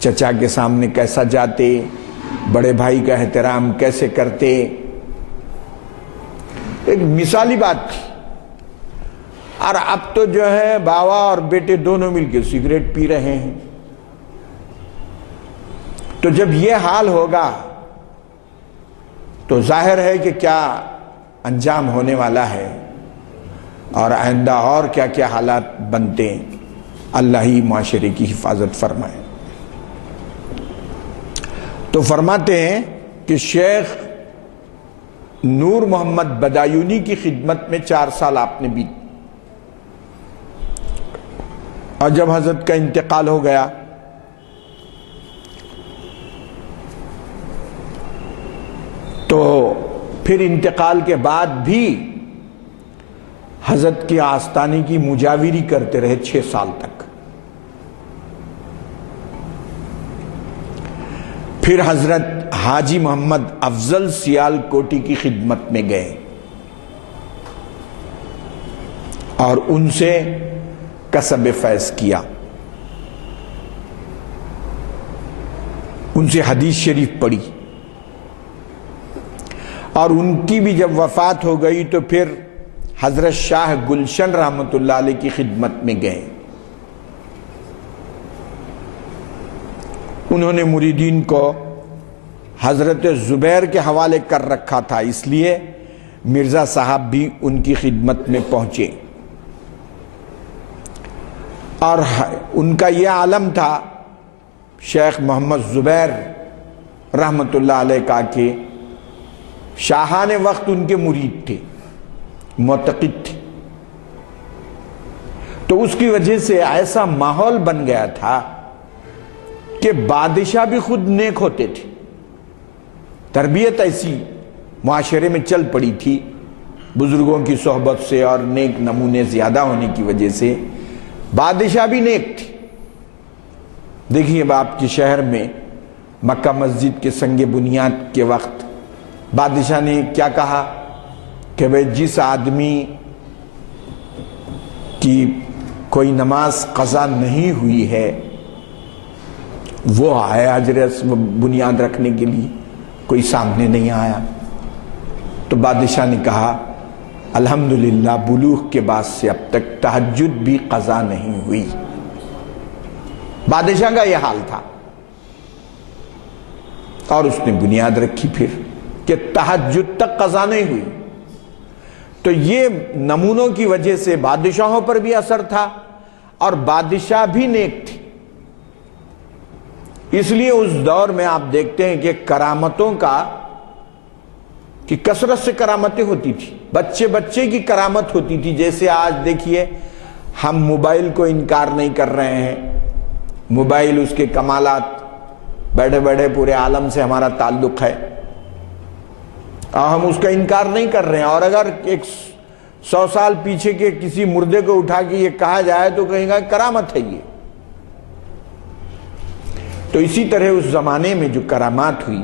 چچا کے سامنے کیسا جاتے، بڑے بھائی کا احترام کیسے کرتے، ایک مثالی بات تھی۔ اور اب تو جو ہے باوا اور بیٹے دونوں مل کے سگریٹ پی رہے ہیں۔ تو جب یہ حال ہوگا تو ظاہر ہے کہ کیا انجام ہونے والا ہے، اور آئندہ اور کیا کیا حالات بنتے ہیں۔ اللہ ہی معاشرے کی حفاظت فرمائے۔ تو فرماتے ہیں کہ شیخ نور محمد بدایونی کی خدمت میں 4 سال آپ نے بیت، اور جب حضرت کا انتقال ہو گیا تو پھر انتقال کے بعد بھی حضرت کی آستانے کی مجاوری کرتے رہے 6 سال تک۔ پھر حضرت حاجی محمد افضل سیال کوٹی کی خدمت میں گئے اور ان سے کسب فیض کیا، ان سے حدیث شریف پڑھی، اور ان کی بھی جب وفات ہو گئی تو پھر حضرت شاہ گلشن رحمت اللہ علیہ کی خدمت میں گئے۔ انہوں نے مریدین کو حضرت زبیر کے حوالے کر رکھا تھا، اس لیے مرزا صاحب بھی ان کی خدمت میں پہنچے، اور ان کا یہ عالم تھا شیخ محمد زبیر رحمت اللہ علیہ کا کہ شاہان وقت ان کے مرید تھے، معتقد تھے، تو اس کی وجہ سے ایسا ماحول بن گیا تھا کہ بادشاہ بھی خود نیک ہوتے تھے۔ تربیت ایسی معاشرے میں چل پڑی تھی بزرگوں کی صحبت سے، اور نیک نمونے زیادہ ہونے کی وجہ سے بادشاہ بھی نیک تھے۔ دیکھیے اب آپ کے شہر میں مکہ مسجد کے سنگ بنیاد کے وقت بادشاہ نے کیا کہا کہ بھئی جس آدمی کی کوئی نماز قضا نہیں ہوئی ہے وہ آیا اجر بنیاد رکھنے کے لیے، کوئی سامنے نہیں آیا۔ تو بادشاہ نے کہا الحمدللہ بلوغ کے بعد سے اب تک تہجد بھی قضا نہیں ہوئی۔ بادشاہ کا یہ حال تھا، اور اس نے بنیاد رکھی پھر کہ تہجد تک قضا نہیں ہوئی۔ تو یہ نمونوں کی وجہ سے بادشاہوں پر بھی اثر تھا، اور بادشاہ بھی نیک تھی۔ اس لیے اس دور میں آپ دیکھتے ہیں کہ کرامتوں کی کثرت سے کرامتیں ہوتی تھی، بچے بچے کی کرامت ہوتی تھی۔ جیسے آج دیکھیے ہم موبائل کو انکار نہیں کر رہے ہیں، موبائل اس کے کمالات، بیٹھے بیٹھے پورے عالم سے ہمارا تعلق ہے اور ہم اس کا انکار نہیں کر رہے ہیں، اور اگر 100 سال پیچھے کے کسی مردے کو اٹھا کے یہ کہا جائے تو کہیں گا کرامت ہے یہ۔ تو اسی طرح اس زمانے میں جو کرامات ہوئی،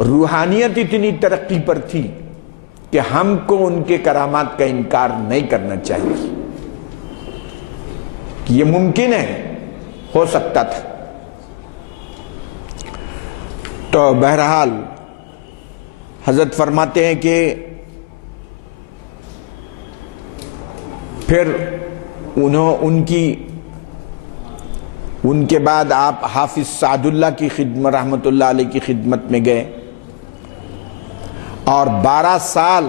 روحانیت اتنی ترقی پر تھی کہ ہم کو ان کے کرامات کا انکار نہیں کرنا چاہیے کہ یہ ممکن ہے، ہو سکتا تھا۔ تو بہرحال حضرت فرماتے ہیں کہ پھر ان کے بعد آپ حافظ سعد اللہ کی خدمت، رحمت اللہ علیہ کی خدمت میں گئے، اور 12 سال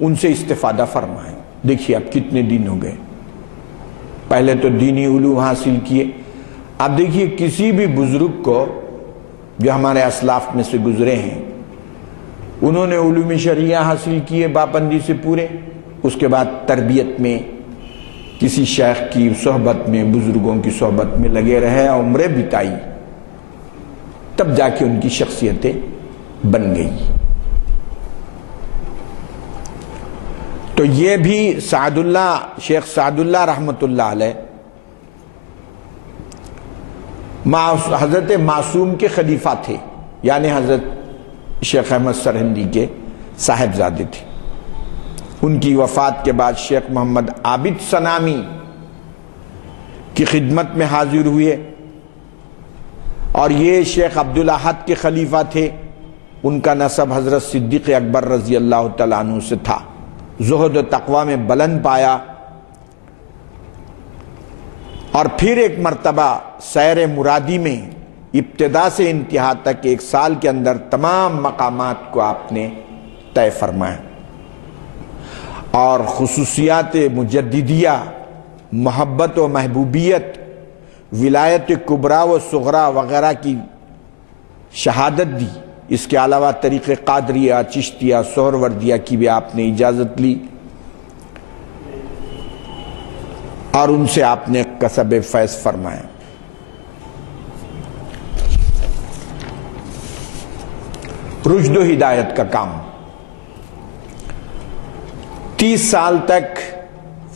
ان سے استفادہ فرمائے۔ دیکھیے اب کتنے دن ہو گئے، پہلے تو دینی علوم حاصل کیے۔ اب دیکھیے کسی بھی بزرگ کو جو ہمارے اسلاف میں سے گزرے ہیں، انہوں نے علوم شریعہ حاصل کیے پابندی سے پورے، اس کے بعد تربیت میں کسی شیخ کی صحبت میں، بزرگوں کی صحبت میں لگے رہے، عمریں بتائی، تب جا کے ان کی شخصیتیں بن گئی۔ تو یہ بھی سعد اللہ، شیخ سعد اللہ رحمت اللہ علیہ حضرت معصوم کے خلیفہ تھے، یعنی حضرت شیخ احمد سرہندی کے صاحبزادے تھے۔ ان کی وفات کے بعد شیخ محمد عابد سنامی کی خدمت میں حاضر ہوئے، اور یہ شیخ عبدالاحد کے خلیفہ تھے۔ ان کا نسب حضرت صدیق اکبر رضی اللہ تعالیٰ عنہ سے تھا۔ زہد و تقوی میں بلند پایا، اور پھر ایک مرتبہ سیر مرادی میں ابتدا سے انتہا تک 1 سال کے اندر تمام مقامات کو آپ نے طے فرمایا، اور خصوصیات مجددیہ، محبت و محبوبیت، ولایت کبریٰ و صغریٰ وغیرہ کی شہادت دی۔ اس کے علاوہ طریق قادریہ، چشتیہ، سہروردیہ کی بھی آپ نے اجازت لی، اور ان سے آپ نے کسب فیض فرمایا۔ رشد و ہدایت کا کام 30 سال تک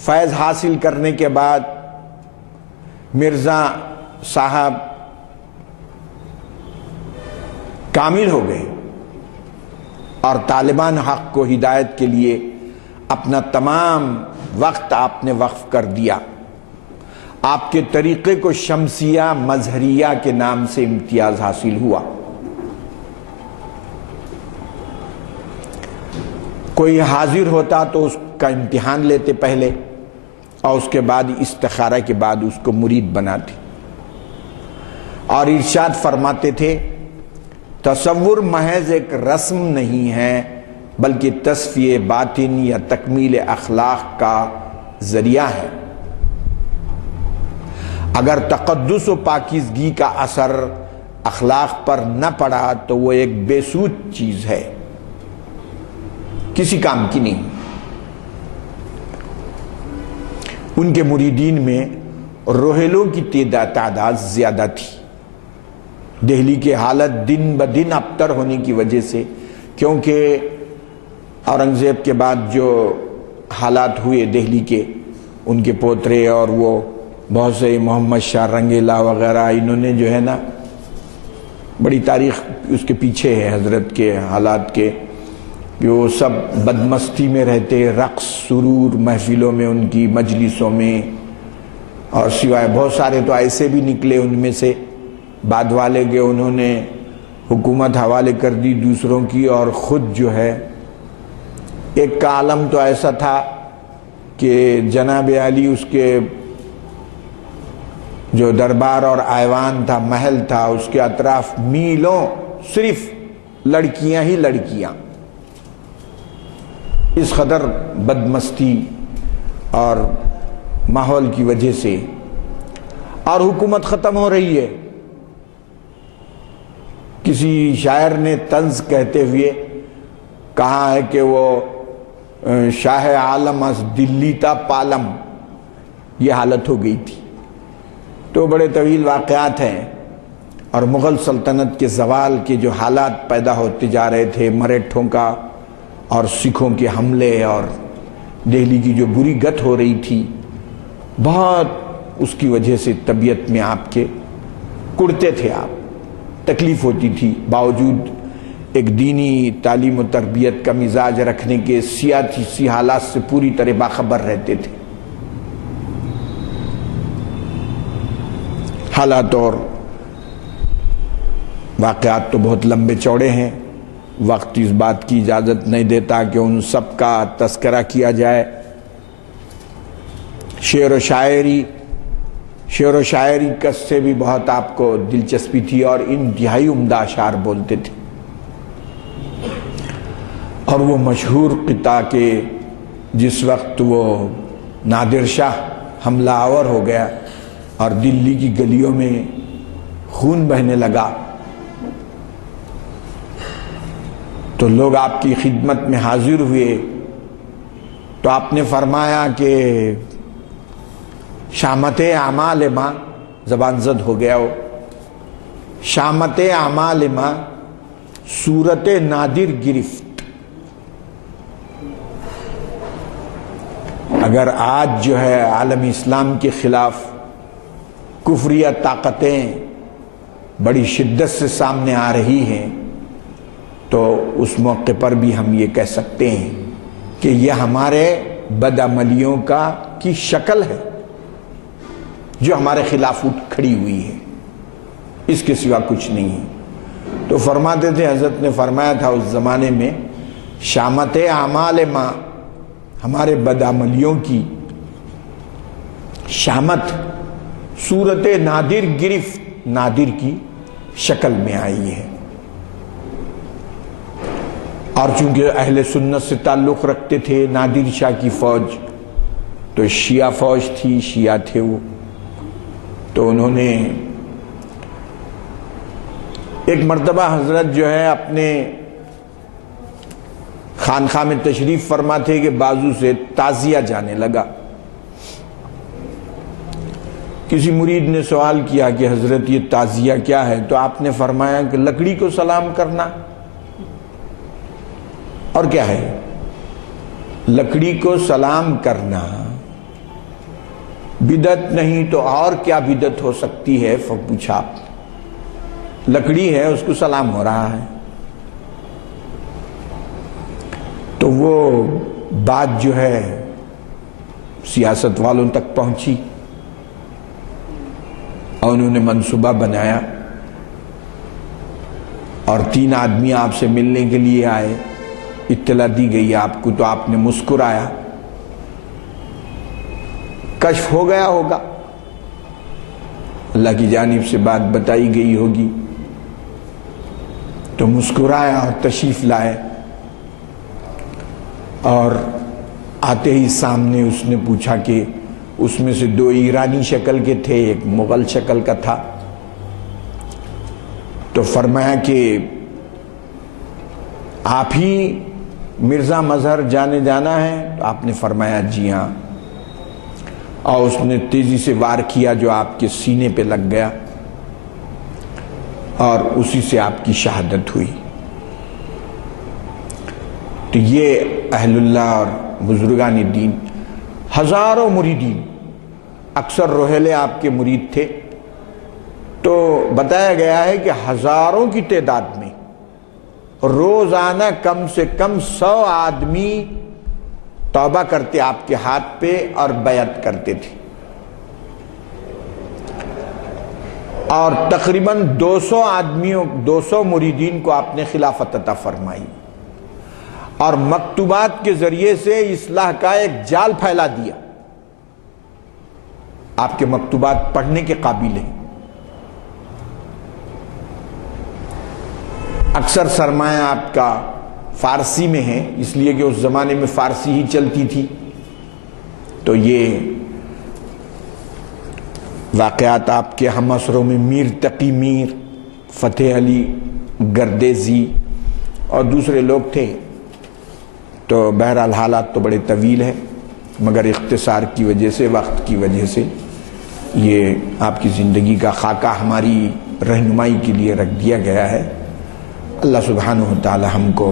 فیض حاصل کرنے کے بعد مرزا صاحب کامل ہو گئے، اور طالبان حق کو ہدایت کے لیے اپنا تمام وقت آپ نے وقف کر دیا۔ آپ کے طریقے کو شمسیہ مظہریہ کے نام سے امتیاز حاصل ہوا۔ کوئی حاضر ہوتا تو اس کا امتحان لیتے پہلے، اور اس کے بعد استخارہ کے بعد اس کو مرید بناتے، اور ارشاد فرماتے تھے تصور محض ایک رسم نہیں ہے بلکہ تصفیہ باطن یا تکمیل اخلاق کا ذریعہ ہے۔ اگر تقدس و پاکیزگی کا اثر اخلاق پر نہ پڑا تو وہ ایک بے سود چیز ہے، کسی کام کی نہیں۔ ان کے مریدین میں روہیلوں کی تعداد زیادہ تھی۔ دہلی کی حالت دن بدن ابتر ہونے کی وجہ سے، کیونکہ اورنگزیب کے بعد جو حالات ہوئے دہلی کے، ان کے پوترے اور وہ بہت سے محمد شاہ رنگیلا وغیرہ، انہوں نے جو ہے نا بڑی تاریخ اس کے پیچھے ہے حضرت کے حالات کے، کہ وہ سب بدمستی میں رہتے، رقص سرور محفلوں میں، ان کی مجلسوں میں، اور سوائے بہت سارے تو ایسے بھی نکلے ان میں سے بعد والے کہ انہوں نے حکومت حوالے کر دی دوسروں کی، اور خود جو ہے ایک کا عالم تو ایسا تھا کہ جناب علی اس کے جو دربار اور ایوان تھا، محل تھا، اس کے اطراف میلوں صرف لڑکیاں ہی لڑکیاں، اس قدر بدمستی اور ماحول کی وجہ سے، اور حکومت ختم ہو رہی ہے۔ کسی شاعر نے طنز کہتے ہوئے کہا ہے کہ وہ شاہ عالم از دلی تا پالم، یہ حالت ہو گئی تھی۔ تو بڑے طویل واقعات ہیں، اور مغل سلطنت کے زوال کے جو حالات پیدا ہوتے جا رہے تھے، مراٹھوں کا اور سکھوں کے حملے، اور دہلی کی جو بری گت ہو رہی تھی، بہت اس کی وجہ سے طبیعت میں آپ کے کڑتے تھے آپ، تکلیف ہوتی تھی، باوجود ایک دینی تعلیم و تربیت کا مزاج رکھنے کے سیاسی حالات سے پوری طرح باخبر رہتے تھے۔ حالات اور واقعات تو بہت لمبے چوڑے ہیں، وقت اس بات کی اجازت نہیں دیتا کہ ان سب کا تذکرہ کیا جائے۔ شعر و شاعری سے بھی بہت آپ کو دلچسپی تھی، اور انتہائی عمدہ اشعار بولتے تھے، اور وہ مشہور قطعہ کہ جس وقت وہ نادر شاہ حملہ آور ہو گیا اور دلی کی گلیوں میں خون بہنے لگا، تو لوگ آپ کی خدمت میں حاضر ہوئے، تو آپ نے فرمایا کہ شامت اعمال ماں، زبان زد ہو گیا ہو، شامت اعمال ماں صورت نادر گرفت۔ اگر آج جو ہے عالم اسلام کے خلاف کفریہ طاقتیں بڑی شدت سے سامنے آ رہی ہیں، تو اس موقع پر بھی ہم یہ کہہ سکتے ہیں کہ یہ ہمارے بدعملیوں کی شکل ہے جو ہمارے خلاف اٹھ کھڑی ہوئی ہے، اس کے سوا کچھ نہیں ہے۔ تو فرماتے تھے، حضرت نے فرمایا تھا اس زمانے میں، شامت اعمال ماں، ہمارے بدعملیوں کی شامت صورت نادر گرفت، نادر کی شکل میں آئی ہے۔ اور چونکہ اہل سنت سے تعلق رکھتے تھے نادر شاہ کی فوج، تو شیعہ فوج تھی، شیعہ تھے وہ، تو انہوں نے ایک مرتبہ حضرت جو ہے اپنے خانقاہ میں تشریف فرما تھے کہ بازو سے تعزیہ جانے لگا۔ کسی مرید نے سوال کیا کہ حضرت یہ تعزیہ کیا ہے؟ تو آپ نے فرمایا کہ لکڑی کو سلام کرنا۔ اور کیا ہے؟ لکڑی کو سلام کرنا بدعت نہیں تو اور کیا بدعت ہو سکتی ہے؟ پوچھا، لکڑی ہے، اس کو سلام ہو رہا ہے۔ تو وہ بات جو ہے سیاست والوں تک پہنچی، اور انہوں نے منصوبہ بنایا، اور 3 آدمی آپ سے ملنے کے لیے آئے، اطلاع دی گئی آپ کو، تو آپ نے مسکرایا، کشف ہو گیا ہوگا، اللہ کی جانب سے بات بتائی گئی ہوگی، تو مسکرایا اور تشریف لائے، اور آتے ہی سامنے اس نے پوچھا کہ اس میں سے 2 ایرانی شکل کے تھے، ایک مغل شکل کا تھا، تو فرمایا کہ آپ ہی مرزا مظہر جانے جانا ہے؟ تو آپ نے فرمایا جی ہاں، اور اس نے تیزی سے وار کیا جو آپ کے سینے پہ لگ گیا، اور اسی سے آپ کی شہادت ہوئی۔ تو یہ اہل اللہ اور بزرگان دین، ہزاروں مریدین، اکثر روہیلے آپ کے مرید تھے، تو بتایا گیا ہے کہ ہزاروں کی تعداد میں روزانہ کم سے کم 100 آدمی توبہ کرتے آپ کے ہاتھ پہ اور بیعت کرتے تھے، اور تقریباً 200 مریدین کو آپ نے خلافت عطا فرمائی، اور مکتوبات کے ذریعے سے اصلاح کا ایک جال پھیلا دیا۔ آپ کے مکتوبات پڑھنے کے قابل ہیں۔ اکثر سرمایہ آپ کا فارسی میں ہے، اس لیے کہ اس زمانے میں فارسی ہی چلتی تھی، تو یہ واقعات آپ کے ہم عصروں میں میر تقی میر، فتح علی گردیزی اور دوسرے لوگ تھے۔ تو بہرحال حالات تو بڑے طویل ہیں، مگر اختصار کی وجہ سے، وقت کی وجہ سے یہ آپ کی زندگی کا خاکہ ہماری رہنمائی کے لیے رکھ دیا گیا ہے۔ اللہ سبحانہ و تعالی ہم کو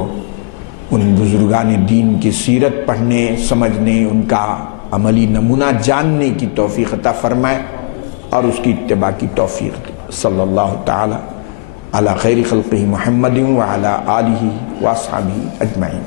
ان بزرگان دین کی سیرت پڑھنے، سمجھنے، ان کا عملی نمونہ جاننے کی توفیق عطا فرمائے اور اس کی اتباع کی توفیق دے۔ صلی اللہ تعالی علی خیر خلقہ محمد وعلی آلہ واصحابہ اجمعین۔